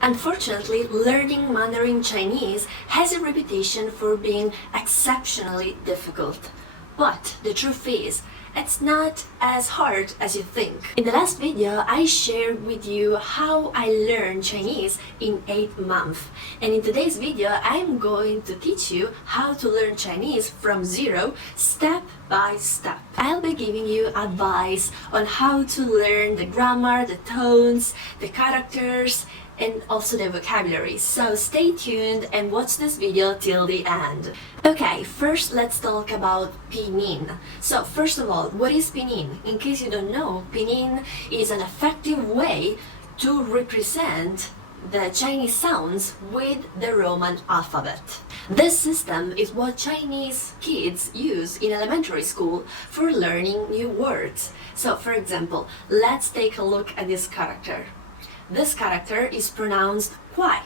Unfortunately, learning Mandarin Chinese has a reputation for being exceptionally difficult. But the truth is, it's not as hard as you think. In the last video, I shared with you how I learned Chinese in 8 months. And in today's video, I'm going to teach you how to learn Chinese from zero, step by step. I'll be giving you advice on how to learn the grammar, the tones, the characters, and also the vocabulary. So stay tuned and watch this video till the end. Okay, first let's talk about pinyin. So first of all, what is pinyin? In case you don't know, pinyin is an effective way to represent the Chinese sounds with the Roman alphabet. This system is what Chinese kids use in elementary school for learning new words. So for example, let's take a look at this character. This character is pronounced Kuai.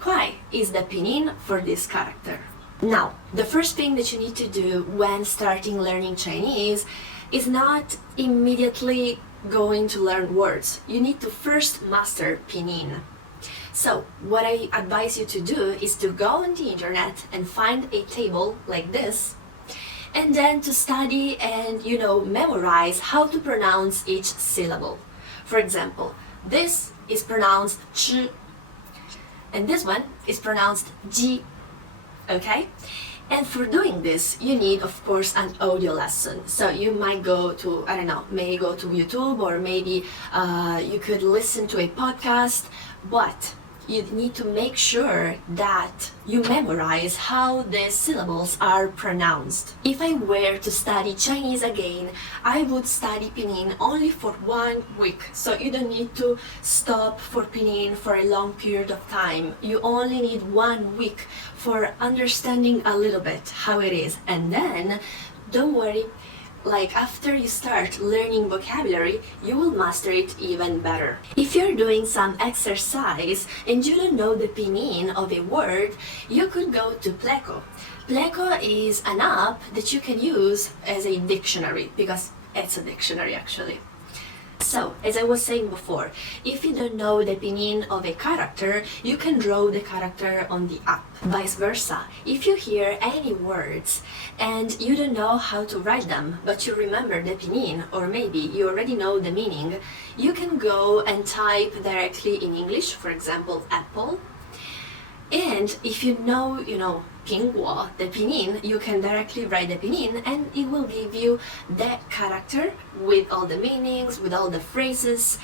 Kuai is the pinyin for this character. Now, the first thing that you need to do when starting learning Chinese is not immediately going to learn words. You need to first master pinyin. So, what I advise you to do is to go on the internet and find a table like this, and then to study and, memorize how to pronounce each syllable. For example, this is pronounced ch, and this one is pronounced ji, okay? And for doing this, you need, of course, an audio lesson. So you might go to, maybe go to YouTube, or maybe you could listen to a podcast, but you need to make sure that you memorize how the syllables are pronounced. If I were to study Chinese again, I would study pinyin only for 1 week. So you don't need to stop for pinyin for a long period of time. You only need 1 week for understanding a little bit how it is. And then, don't worry, after you start learning vocabulary, you will master it even better. If you're doing some exercise and you don't know the pinyin of a word, you could go to Pleco. Pleco is an app that you can use as a dictionary, because it's a dictionary actually. So, as I was saying before, if you don't know the pinyin of a character, you can draw the character on the app. Vice versa, if you hear any words and you don't know how to write them, but you remember the pinyin, or maybe you already know the meaning, you can go and type directly in English, for example, apple. And if you know, 苹果, the pinyin, you can directly write the pinyin and it will give you that character with all the meanings, with all the phrases,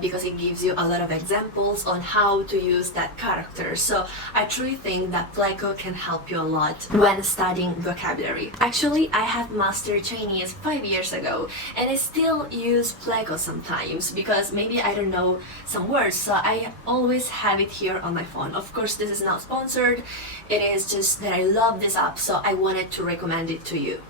because it gives you a lot of examples on how to use that character. So I truly think that Pleco can help you a lot when studying vocabulary. Actually, I have mastered Chinese 5 years ago and I still use Pleco sometimes because maybe I don't know some words, so I always have it here on my phone. Of course, this is not sponsored. It is just that I love this app, so I wanted to recommend it to you.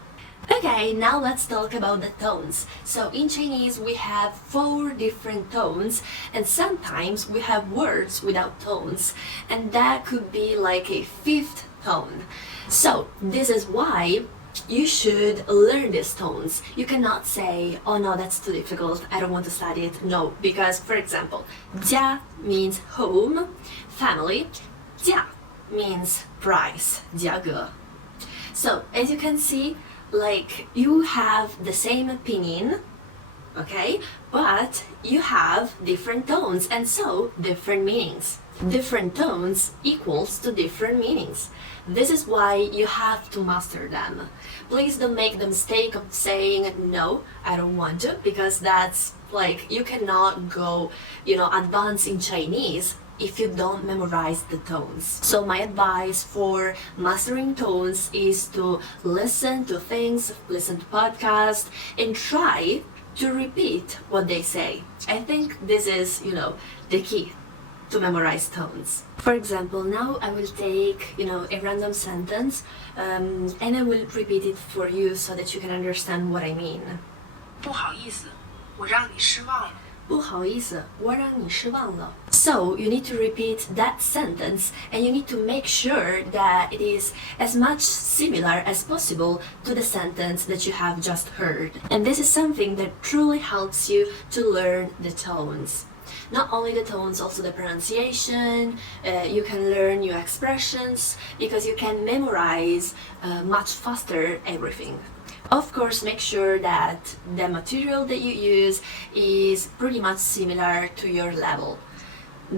Okay, now let's talk about the tones. So in Chinese we have 4 different tones, and sometimes we have words without tones, and that could be like a 5th tone. So this is why you should learn these tones. You cannot say, oh no, that's too difficult, I don't want to study it. No, because for example, 家 means home, family, 价 means price, 价格. So as you can see, you have the same pinyin, okay, but you have different tones and so different meanings. Different tones equals to different meanings. This is why you have to master them. Please don't make the mistake of saying, no, I don't want to, because that's you cannot go, advance in Chinese if you don't memorize the tones. So my advice for mastering tones is to listen to things, listen to podcasts, and try to repeat what they say. I think this is, the key to memorize tones. For example, now I will take, a random sentence and I will repeat it for you so that you can understand what I mean. 不好意思，我让你失望了。不好意思，我让你失望了. So you need to repeat that sentence and you need to make sure that it is as much similar as possible to the sentence that you have just heard. And this is something that truly helps you to learn the tones. Not only the tones, also the pronunciation. You can learn new expressions because you can memorize much faster everything. Of course, make sure that the material that you use is pretty much similar to your level.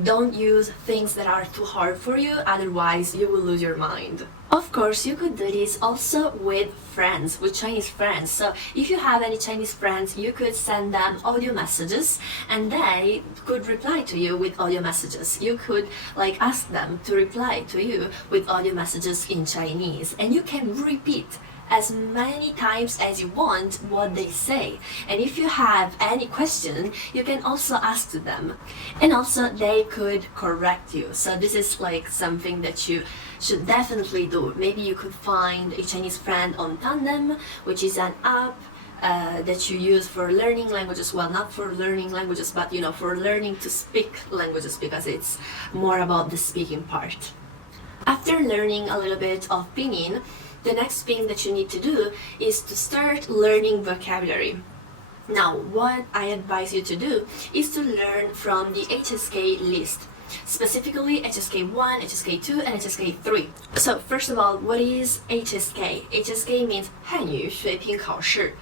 Don't use things that are too hard for you, otherwise you will lose your mind. Of course, you could do this also with friends, with Chinese friends. So if you have any Chinese friends, you could send them audio messages and they could reply to you with audio messages. You could ask them to reply to you with audio messages in Chinese, and you can repeat as many times as you want what they say. And if you have any question, you can also ask to them. And also they could correct you. So this is something that you should definitely do. Maybe you could find a Chinese friend on Tandem, which is an app that you use for learning languages. Well, not for learning languages, but for learning to speak languages, because it's more about the speaking part. After learning a little bit of pinyin, the next thing that you need to do is to start learning vocabulary. Now, what I advise you to do is to learn from the HSK list, specifically HSK1, HSK2, and HSK3. So, first of all, what is HSK? HSK means 汉语水平考试,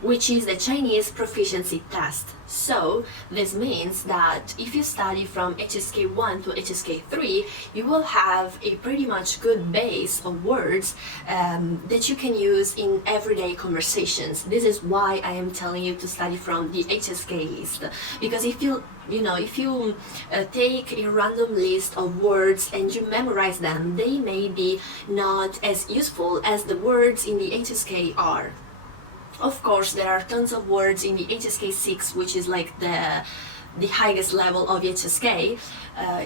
which is the Chinese proficiency test. So this means that if you study from HSK1 to HSK3, you will have a pretty much good base of words that you can use in everyday conversations. This is why I am telling you to study from the HSK list, because if you take a random list of words and you memorize them, they may be not as useful as the words in the HSK are. Of course, there are tons of words in the HSK 6, which is the highest level of HSK.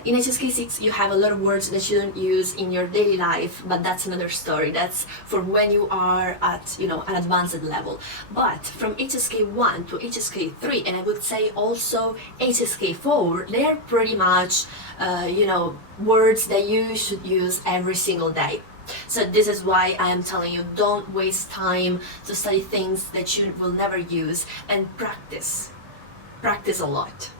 In HSK 6, you have a lot of words that you don't use in your daily life, but that's another story. That's for when you are at an advanced level. But from HSK 1 to HSK 3, and I would say also HSK 4, they are pretty much words that you should use every single day. So this is why I am telling you, don't waste time to study things that you will never use, and practice a lot.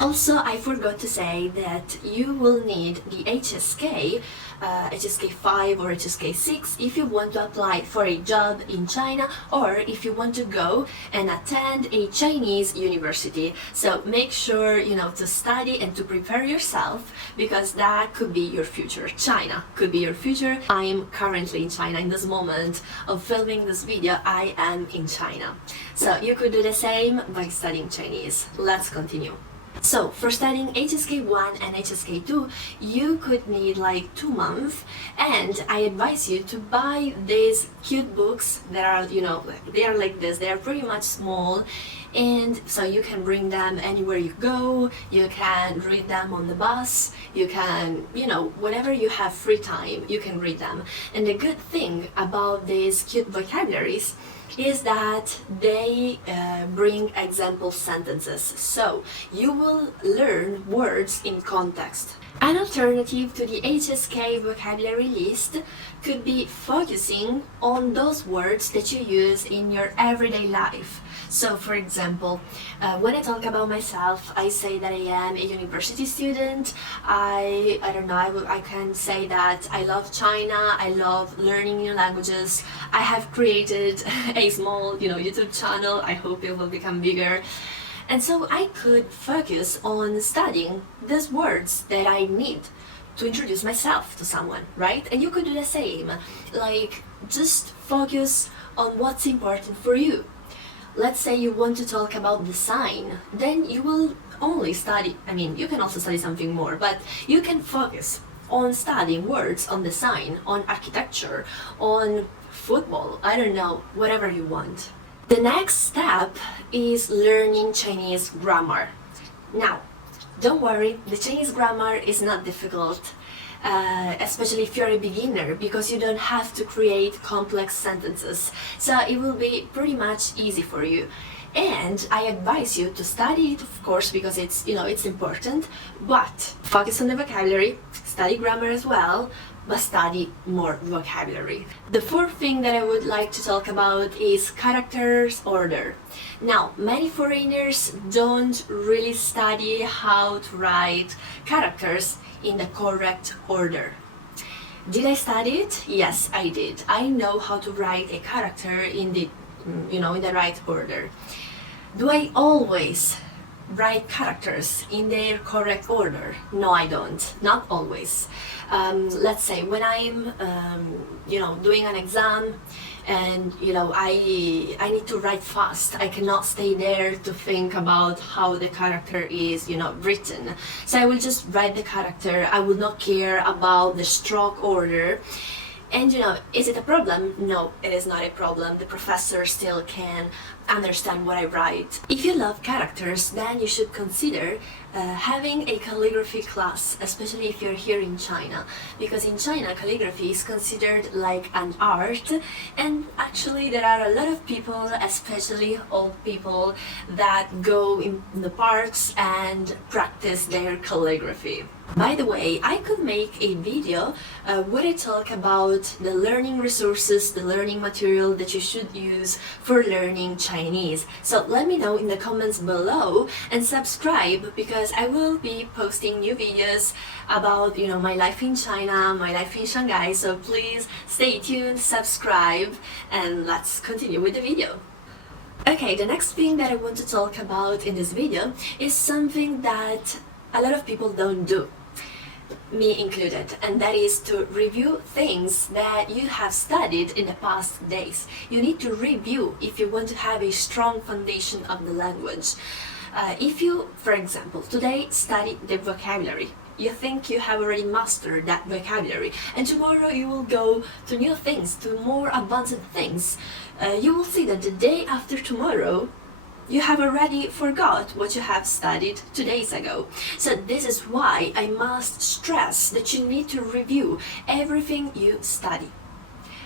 Also, I forgot to say that you will need the HSK, HSK 5 or HSK 6 if you want to apply for a job in China, or if you want to go and attend a Chinese university. So make sure to study and to prepare yourself, because that could be your future. China could be your future. I'm currently in China. In this moment of filming this video, I am in China. So you could do the same by studying Chinese. Let's continue. So for studying HSK1 and HSK2, you could need 2 months, and I advise you to buy these cute books that are, they are like this. They are pretty much small, and so you can bring them anywhere you go. You can read them on the bus. You can, whenever you have free time, you can read them. And the good thing about these cute vocabularies is that they bring example sentences, so you will learn words in context. An alternative to the HSK vocabulary list could be focusing on those words that you use in your everyday life. So for example, when I talk about myself, I say that I am a university student. I don't know, I can say that I love China, I love learning new languages. I have created a small, YouTube channel. I hope it will become bigger. And so I could focus on studying these words that I need to introduce myself to someone, right? And you could do the same, just focus on what's important for you. Let's say you want to talk about design, then you will only study, you can also study something more, but you can focus on studying words on design, on architecture, on football, I don't know, whatever you want. The next step is learning Chinese grammar. Now, don't worry, the Chinese grammar is not difficult, especially if you're a beginner, because you don't have to create complex sentences. So it will be pretty much easy for you. And I advise you to study it, of course, because it's, it's important, but focus on the vocabulary, study grammar as well, but study more vocabulary. The fourth thing that I would like to talk about is characters order. Now, many foreigners don't really study how to write characters in the correct order. Did I study it? Yes, I did. I know how to write a character in the in the right order. Do I always write characters in their correct order? No, I don't. Not always. Let's say when I'm doing an exam and I need to write fast. I cannot stay there to think about how the character is written. So I will just write the character. I will not care about the stroke order. And is it a problem? No, it is not a problem. The professor still can understand what I write. If you love characters, then you should consider having a calligraphy class, especially if you're here in China, because in China calligraphy is considered like an art, and actually there are a lot of people, especially old people, that go in the parks and practice their calligraphy. By the way, I could make a video where I talk about the learning resources, the learning material that you should use for learning Chinese. So let me know in the comments below and subscribe, because I will be posting new videos about my life in China, my life in Shanghai. So please stay tuned, subscribe, and let's continue with the video. Okay, the next thing that I want to talk about in this video is something that a lot of people don't do, me included, and that is to review things that you have studied in the past days. You need to review if you want to have a strong foundation of the language. If you, for example, today study the vocabulary, you think you have already mastered that vocabulary, and tomorrow you will go to new things, to more advanced things. You will see that the day after tomorrow you have already forgot what you have studied 2 days ago. So this is why I must stress that you need to review everything you study.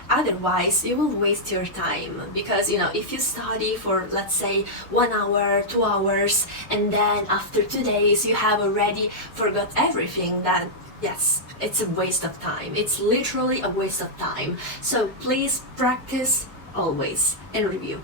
Otherwise, you will waste your time, because if you study for, let's say, 1 hour, 2 hours, and then after 2 days you have already forgot everything, then yes, it's a waste of time. It's literally a waste of time. So please practice always and review.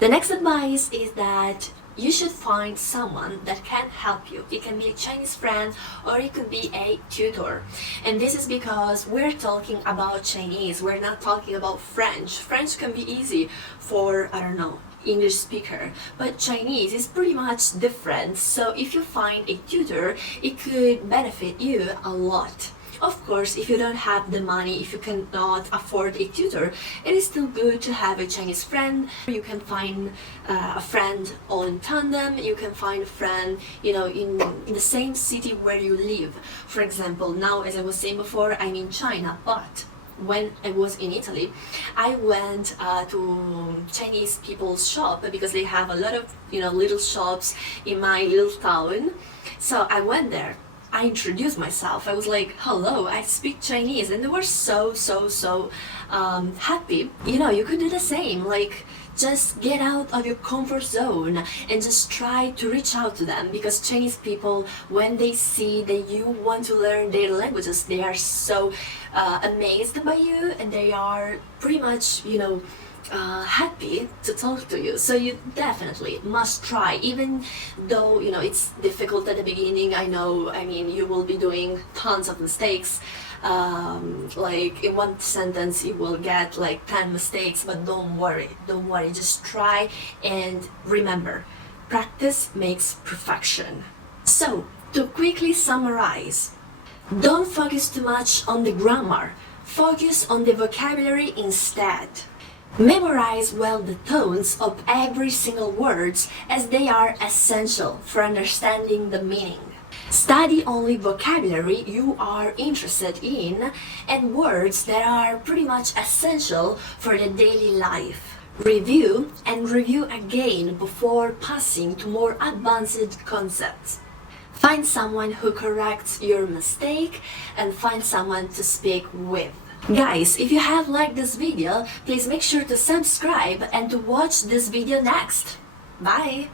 The next advice is that you should find someone that can help you. It can be a Chinese friend or it could be a tutor. And this is because we're talking about Chinese. We're not talking about French. French can be easy for, I don't know, English speaker, but Chinese is pretty much different. So if you find a tutor, it could benefit you a lot. Of course, if you don't have the money, if you cannot afford a tutor, it is still good to have a Chinese friend. You can find a friend all in tandem. You can find a friend, in the same city where you live. For example, now, as I was saying before, I'm in China, but when I was in Italy, I went to Chinese people's shop, because they have a lot of little shops in my little town. So I went there. I introduced myself. I was like, hello, I speak Chinese, and they were so happy. You could do the same, like just get out of your comfort zone and just try to reach out to them, because Chinese people, when they see that you want to learn their languages, they are so amazed by you, and they are pretty much happy to talk to you. So you definitely must try, even though it's difficult at the beginning. I mean, you will be doing tons of mistakes. Like in one sentence you will get like 10 mistakes, but don't worry, just try, and remember, practice makes perfection. So to quickly summarize, don't focus too much on the grammar, focus on the vocabulary instead. Memorize well the tones of every single words, as they are essential for understanding the meaning. Study only vocabulary you are interested in and words that are pretty much essential for the daily life. Review and review again before passing to more advanced concepts. Find someone who corrects your mistake, and find someone to speak with. Guys, if you have liked this video, please make sure to subscribe and to watch this video next. Bye!